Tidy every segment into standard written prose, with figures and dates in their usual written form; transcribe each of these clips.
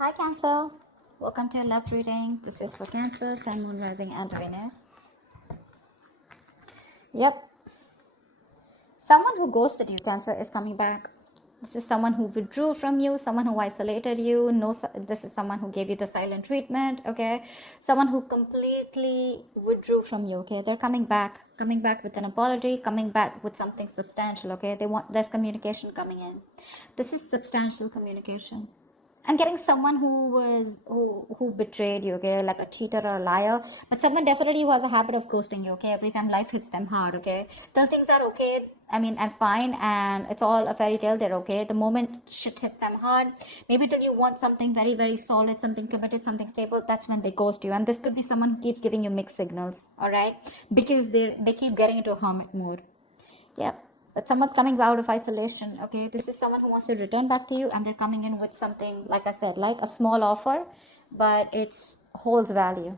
Hi Cancer, welcome to your love reading. This is for Cancer, Sun, Moon, Rising and Venus. Yep, someone who ghosted you, Cancer, is coming back. This is someone who withdrew from you, someone who isolated you. No, this is someone who gave you the silent treatment, okay? Someone who completely withdrew from you, okay? They're coming back with an apology, coming back with something substantial, okay? There's communication coming in. This is substantial communication. I'm getting someone who betrayed you, okay, like a cheater or a liar, but someone definitely who has a habit of ghosting you, okay, every time life hits them hard, okay. Till things are okay, I mean, and fine, and it's all a fairy tale, they're okay. The moment shit hits them hard, maybe till you want something very, very solid, something committed, something stable, that's when they ghost you. And this could be someone who keeps giving you mixed signals, all right, because they keep getting into a hermit mode. Yeah, but someone's coming out of isolation, okay. This is someone who wants to return back to you, and they're coming in with something, like I said, like a small offer, but it holds value.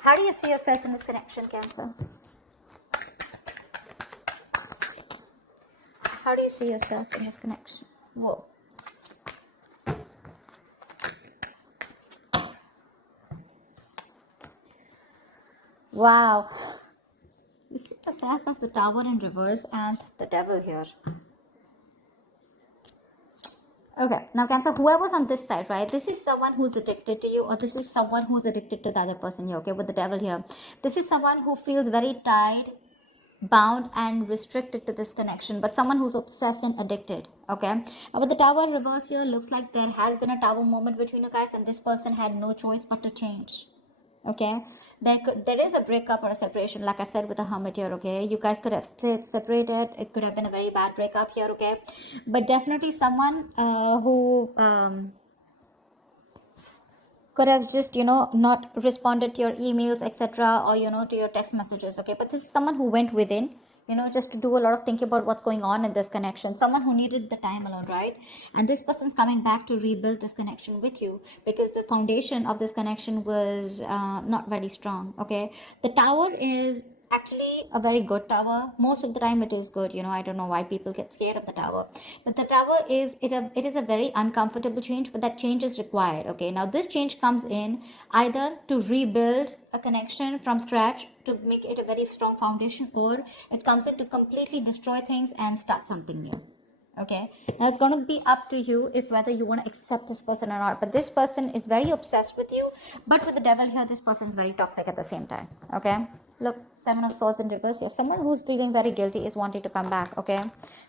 How do you see yourself in this connection, Cancer? How do you see yourself in this connection? Whoa. Wow. You see yourself as the Tower in reverse and the Devil here. Okay, now Cancer, whoever's on this side, right? This is someone who's addicted to you, or this is someone who's addicted to the other person here, okay, with the Devil here. This is someone who feels very tied, bound and restricted to this connection, but someone who's obsessed and addicted, okay. Now with the Tower reverse here, looks like there has been a Tower moment between you guys, and this person had no choice but to change, okay. There is a breakup or a separation, like I said, with the Hermit here, okay. You guys could have separated. It could have been a very bad breakup here, okay. But definitely someone who could have just, not responded to your emails, etc., or to your text messages, okay. But this is someone who went within, just to do a lot of thinking about what's going on in this connection. Someone who needed the time alone, right? And this person's coming back to rebuild this connection with you, because the foundation of this connection was not very strong, okay. The Tower is actually a very good tower. Most of the time it is good. I don't know why people get scared of the Tower, but the Tower is it is a very uncomfortable change, but that change is required, okay. Now this change comes in either to rebuild a connection from scratch, to make it a very strong foundation, or it comes in to completely destroy things and start something new, okay. Now it's going to be up to you if whether you want to accept this person or not. But this person is very obsessed with you, but with the Devil here, this person is very toxic at the same time, okay. Look, Seven of Swords in reverse here. Someone who's feeling very guilty is wanting to come back, okay.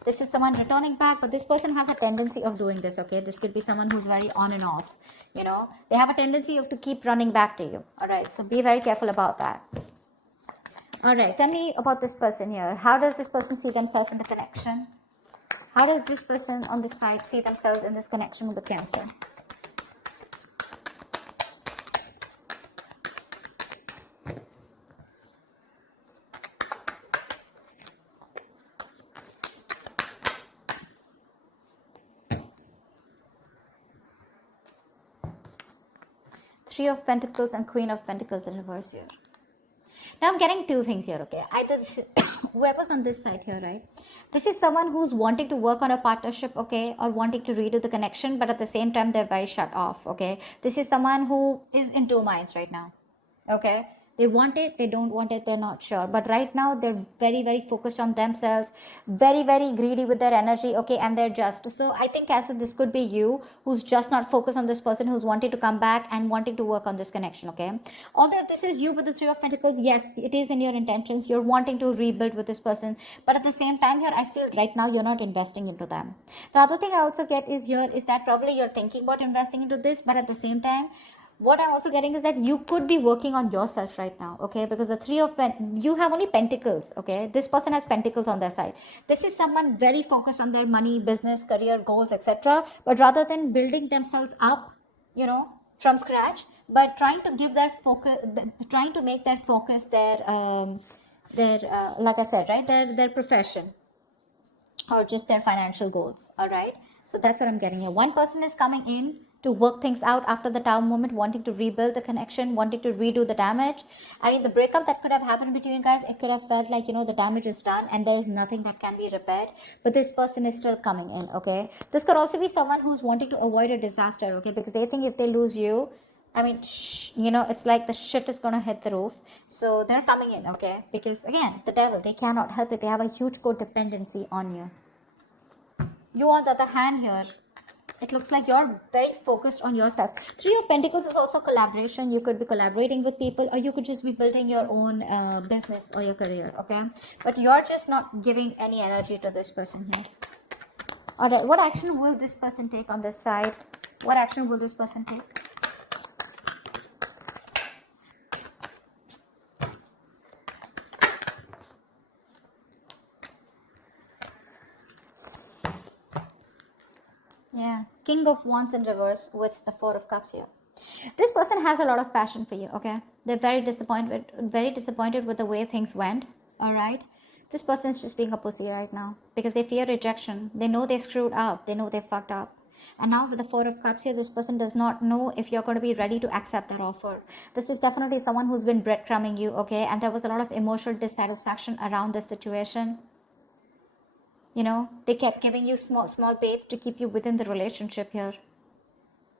This is someone returning back, but this person has a tendency of doing this, okay. This could be someone who's very on and off, they have a tendency of to keep running back to you, all right. So be very careful about that. All right, tell me about this person here. How does this person see themselves in the connection? How does this person on this side see themselves in this connection with Cancer? Three of Pentacles and Queen of Pentacles in reverse here. Now I'm getting two things here, okay. Either whoever's on this side here, right, this is someone who's wanting to work on a partnership, okay, or wanting to redo the connection, but at the same time they're very shut off, okay. This is someone who is in two minds right now, okay. They want it, they don't want it, they're not sure. But right now they're very, very focused on themselves, very, very greedy with their energy, okay, and they're just. So I think, Cancer, this could be you who's just not focused on this person, who's wanting to come back and wanting to work on this connection, okay. Although if this is you with the Three of Pentacles, yes, it is in your intentions. You're wanting to rebuild with this person, but at the same time here, I feel right now you're not investing into them. The other thing I also get is here is that probably you're thinking about investing into this, but at the same time, what I'm also getting is that you could be working on yourself right now, okay, because the Three of you have only Pentacles, okay. This person has Pentacles on their side. This is someone very focused on their money, business, career, goals, etc., but rather than building themselves up, from scratch, but trying to give their focus, trying to make their focus their like I said, right, their profession, or just their financial goals, all right. So that's what I'm getting here. One person is coming in to work things out after the Tower moment, wanting to rebuild the connection, wanting to redo the damage. I mean, the breakup that could have happened between you guys, it could have felt like, the damage is done and there is nothing that can be repaired. But this person is still coming in, okay? This could also be someone who's wanting to avoid a disaster, okay? Because they think if they lose you, I mean, it's like the shit is gonna hit the roof. So they're coming in, okay? Because again, the devil, they cannot help it. They have a huge codependency on you. You, on the other hand, here, it looks like you're very focused on yourself. Three of Pentacles is also collaboration. You could be collaborating with people, or you could just be building your own business or your career, okay? But you're just not giving any energy to this person here. All right, what action will this person take on this side? What action will this person take? Yeah, King of Wands in reverse with the Four of Cups here. This person has a lot of passion for you, okay? They're very disappointed with the way things went, all right? This person is just being a pussy right now because they fear rejection. They know they screwed up. They know they fucked up. And now with the Four of Cups here, this person does not know if you're going to be ready to accept that offer. This is definitely someone who's been breadcrumbing you, okay? And there was a lot of emotional dissatisfaction around this situation. They kept giving you small baits to keep you within the relationship here.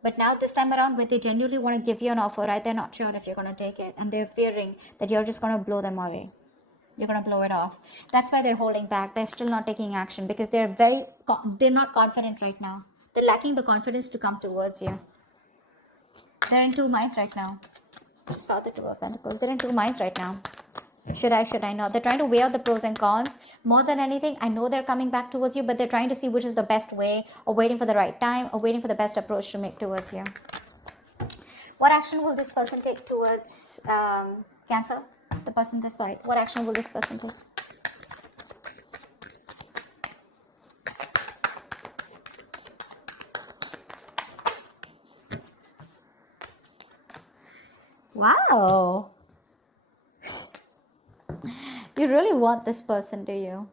But now this time around, when they genuinely want to give you an offer, right, they're not sure if you're going to take it. And they're fearing that you're just going to blow them away. You're going to blow it off. That's why they're holding back. They're still not taking action because they're not confident right now. They're lacking the confidence to come towards you. They're in two minds right now. Just saw the Two of Pentacles. They're in two minds right now. Should I not? They're trying to weigh out the pros and cons. More than anything, I know they're coming back towards you, but they're trying to see which is the best way, or waiting for the right time, or waiting for the best approach to make towards you. What action will this person take towards Cancer? The person this side. What action will this person take? Wow. You really want this person, do you?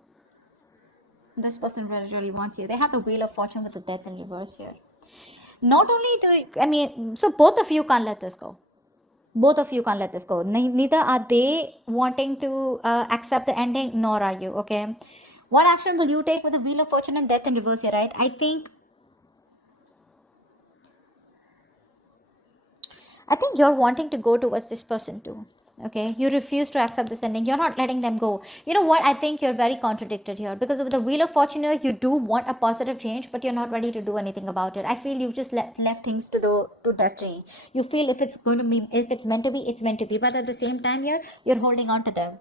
This person really, really wants you. They have the Wheel of Fortune with the Death in reverse here. Not only so both of you can't let this go. Both of you can't let this go. Neither are they wanting to accept the ending, nor are you, okay? What action will you take with the Wheel of Fortune and Death in reverse here, right? I think you're wanting to go towards this person too. Okay, you refuse to accept this ending. You're not letting them go. You know what? I think you're very contradicted here because of the Wheel of Fortune here, you do want a positive change, but you're not ready to do anything about it. I feel you've just left things to destiny. You feel if it's meant to be, it's meant to be. But at the same time here, you're holding on to them.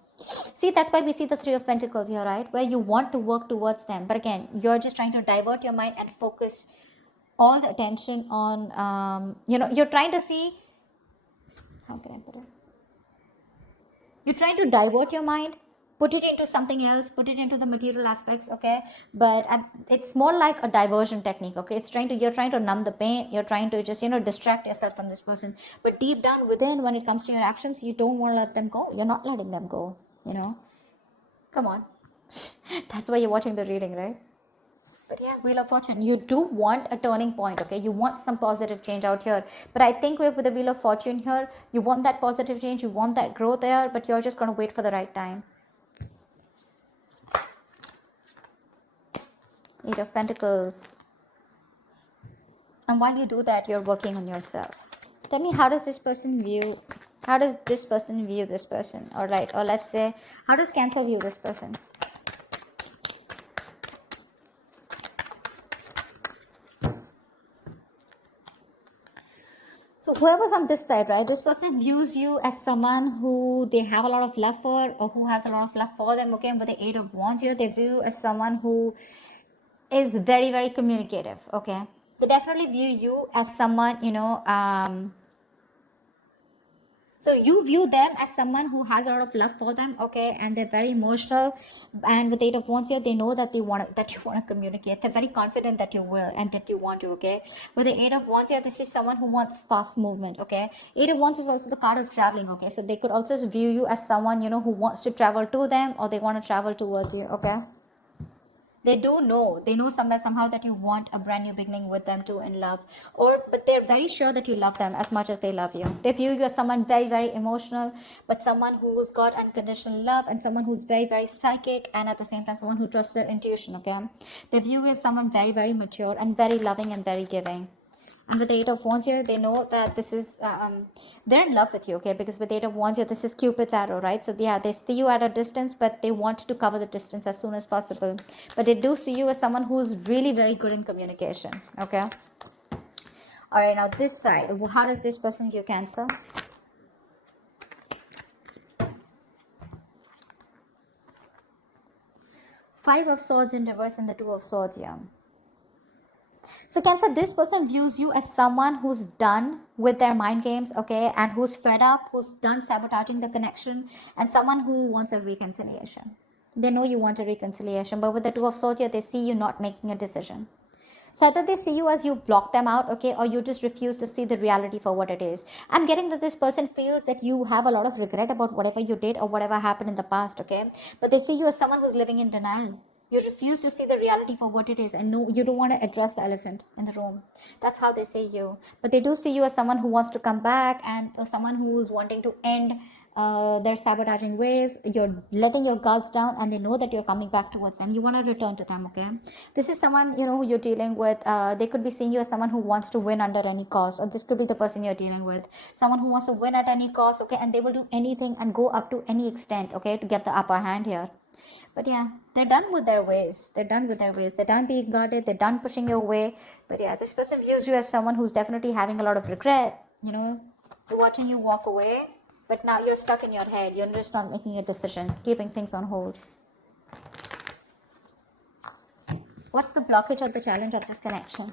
See, that's why we see the Three of Pentacles here, right? Where you want to work towards them. But again, you're just trying to divert your mind and focus all the attention on, you're trying to see, how can I put it? You're trying to divert your mind, put it into something else, put it into the material aspects, okay? But it's more like a diversion technique, okay? You're trying to numb the pain. You're trying to just, distract yourself from this person. But deep down within, when it comes to your actions, you don't want to let them go. You're not letting them go, Come on. That's why you're watching the reading, right? But yeah, Wheel of Fortune, you do want a turning point, okay? You want some positive change out here. But I think with the Wheel of Fortune here, you want that positive change, you want that growth there, but you're just going to wait for the right time. Eight of Pentacles. And while you do that, you're working on yourself. Tell me, how does this person view this person? All right, or let's say, how does Cancer view this person? So whoever's on this side, right, this person views you as someone who they have a lot of love for, or who has a lot of love for them, okay? And with the Eight of Wands here, they view you as someone who is very, very communicative, okay? They definitely view you as someone, so you view them as someone who has a lot of love for them, okay, and they're very emotional. And with Eight of Wands here, they know that you want to communicate. They're very confident that you will and that you want to, okay. With the Eight of Wands here, this is someone who wants fast movement, okay. Eight of Wands is also the card of traveling, okay. So they could also view you as someone, who wants to travel to them, or they want to travel towards you, okay. They do know, they know somewhere somehow that you want a brand new beginning with them too in love, but they're very sure that you love them as much as they love you. They view you as someone very, very emotional, but someone who's got unconditional love, and someone who's very, very psychic, and at the same time someone who trusts their intuition. Okay, they view you as someone very, very mature and very loving and very giving. And with the Eight of Wands here, they know that this is, they're in love with you, okay? Because with the Eight of Wands here, this is Cupid's arrow, right? So yeah, they see you at a distance, but they want to cover the distance as soon as possible. But they do see you as someone who's really very good in communication, okay? All right, now this side, how does this person view Cancer? Five of Swords in reverse and the Two of Swords here. So Cancer, this person views you as someone who's done with their mind games, okay, and who's fed up, who's done sabotaging the connection, and someone who wants a reconciliation. They know you want a reconciliation, but with the Two of Swords here, they see you not making a decision. So either they see you as you block them out, okay, or you just refuse to see the reality for what it is. I'm getting that this person feels that you have a lot of regret about whatever you did or whatever happened in the past, okay, but they see you as someone who's living in denial. You refuse to see the reality for what it is, and no, you don't want to address the elephant in the room. That's how they see you. But they do see you as someone who wants to come back, and someone who's wanting to end their sabotaging ways. You're letting your guards down, and they know that you're coming back towards them. You want to return to them, okay? This is someone, you know, who you're dealing with. They could be seeing you as someone who wants to win under any cost, or this could be the person you're dealing with. Someone who wants to win at any cost, okay? And they will do anything and go up to any extent, okay, to get the upper hand here. But yeah, they're done with their ways. They're done with their ways. They're done being guarded. They're done pushing your way. But yeah, this person views you as someone who's definitely having a lot of regret, you know, watching you walk away. But now you're stuck in your head. You're just not making a decision, keeping things on hold. What's the blockage or the challenge of this connection?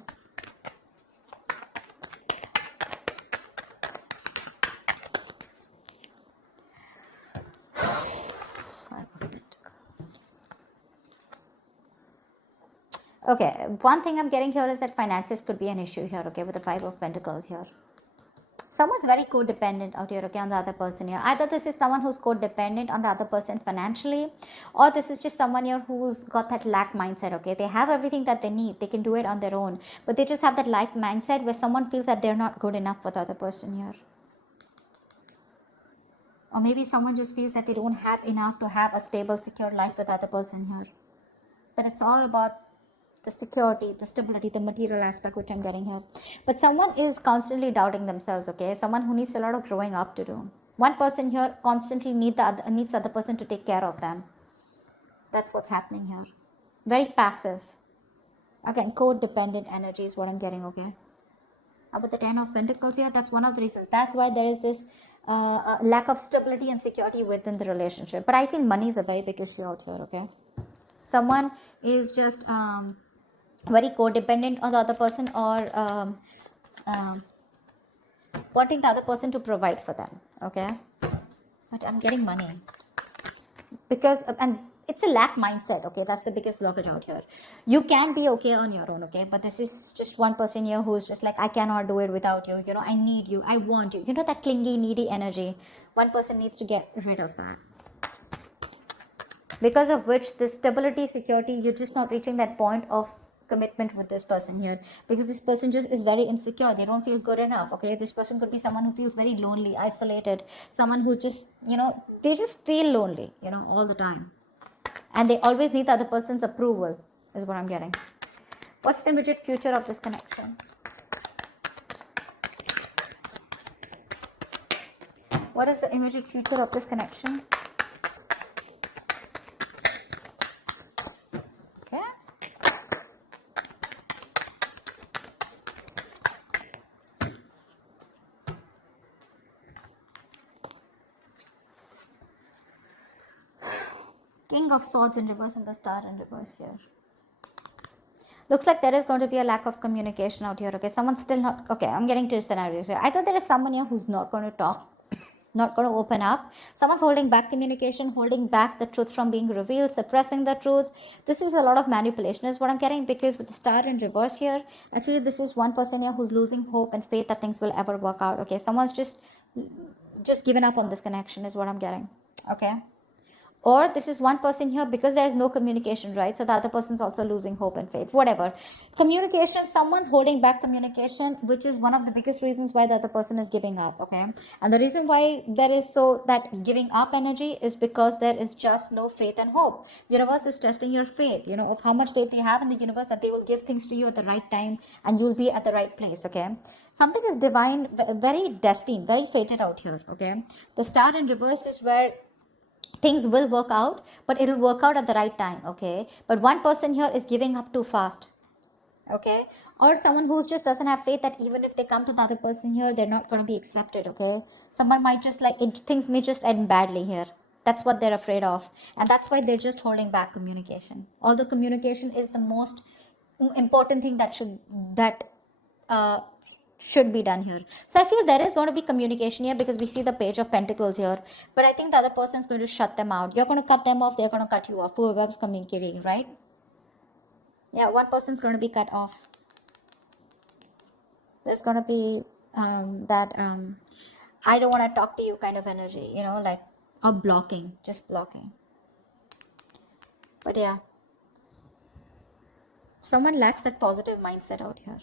Okay, one thing I'm getting here is that finances could be an issue here, okay, with the Five of Pentacles here. Someone's very codependent out here, okay, on the other person here. Either this is someone who's codependent on the other person financially, or this is just someone here who's got that lack mindset, okay. They have everything that they need. They can do it on their own. But they just have that lack mindset where someone feels that they're not good enough for the other person here. Or maybe someone just feels that they don't have enough to have a stable, secure life with the other person here. But it's all about the security, the stability, the material aspect which I'm getting here. But someone is constantly doubting themselves, okay? Someone who needs a lot of growing up to do. One person here constantly needs the other person to take care of them. That's what's happening here. Very passive. Again, codependent energy is what I'm getting, okay? About the Ten of Pentacles here, that's one of the reasons. That's why there is this lack of stability and security within the relationship. But I feel money is a very big issue out here, okay? Someone is just very codependent on the other person, or wanting the other person to provide for them, okay? But I'm getting money because, and it's a lack mindset, okay? That's the biggest blockage out here. You can be okay on your own, okay? But this is just one person here who's just like, I cannot do it without you, you know, I need you, I want you, you know, that clingy, needy energy. One person needs to get rid of that, because of which this stability, security, you're just not reaching that point of commitment with this person here, because this person just is very insecure. They don't feel good enough, okay? This person could be someone who feels very lonely, isolated, someone who just, you know, they just feel lonely, you know, all the time, and they always need the other person's approval, is what I'm getting. What's the immediate future of this connection? What is the immediate future of this connection? King of Swords in reverse and the Star in reverse here. Looks like there is going to be a lack of communication out here, okay? Someone's still not, okay, I'm getting to scenarios here. Either there is someone here who's not going to talk, not going to open up. Someone's holding back communication, holding back the truth from being revealed, suppressing the truth. This is a lot of manipulation is what I'm getting, because with the Star in reverse here, I feel this is one person here who's losing hope and faith that things will ever work out, okay? Someone's just given up on this connection is what I'm getting, okay? Or this is one person here because there is no communication, right? So the other person's also losing hope and faith, whatever. Communication, someone's holding back communication, which is one of the biggest reasons why the other person is giving up, okay? And the reason why there is so that giving up energy is because there is just no faith and hope. Universe is testing your faith, of how much faith you have in the universe, that they will give things to you at the right time and you'll be at the right place, okay? Something is divine, very destined, very fated out here, okay? The star in reverse is where things will work out, but it'll work out at the right time, okay? But one person here is giving up too fast, okay? Or someone who just doesn't have faith that even if they come to the other person here, they're not going to be accepted, okay? Someone might just things may just end badly here. That's what they're afraid of, and that's why they're just holding back communication. Although communication is the most important thing that should be done here. So I feel there is going to be communication here because we see the page of pentacles here, but I think the other person is going to shut them out. You're going to cut them off, they're going to cut you off, whoever's communicating, right? Yeah, one person's going to be cut off. There's going to be that I don't want to talk to you kind of energy, like or blocking, just blocking. But yeah, someone lacks that positive mindset out here.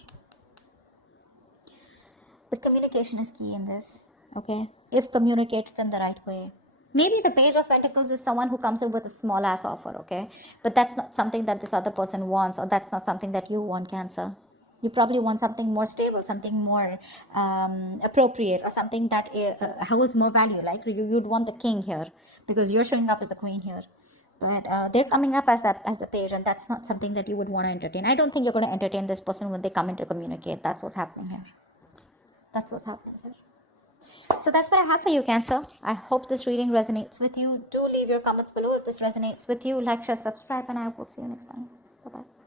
But communication is key in this, okay? If communicated in the right way. Maybe the page of pentacles is someone who comes in with a small ass offer, okay? But that's not something that this other person wants, or that's not something that you want, Cancer. You probably want something more stable, something more appropriate, or something that holds more value. Like you'd want the king here because you're showing up as the queen here. But they're coming up as the page, and that's not something that you would want to entertain. I don't think you're going to entertain this person when they come in to communicate. That's what's happening here. That's what's happening here. So that's what I have for you, Cancer. I hope this reading resonates with you. Do leave your comments below if this resonates with you. Like, share, subscribe, and I will see you next time. Bye-bye.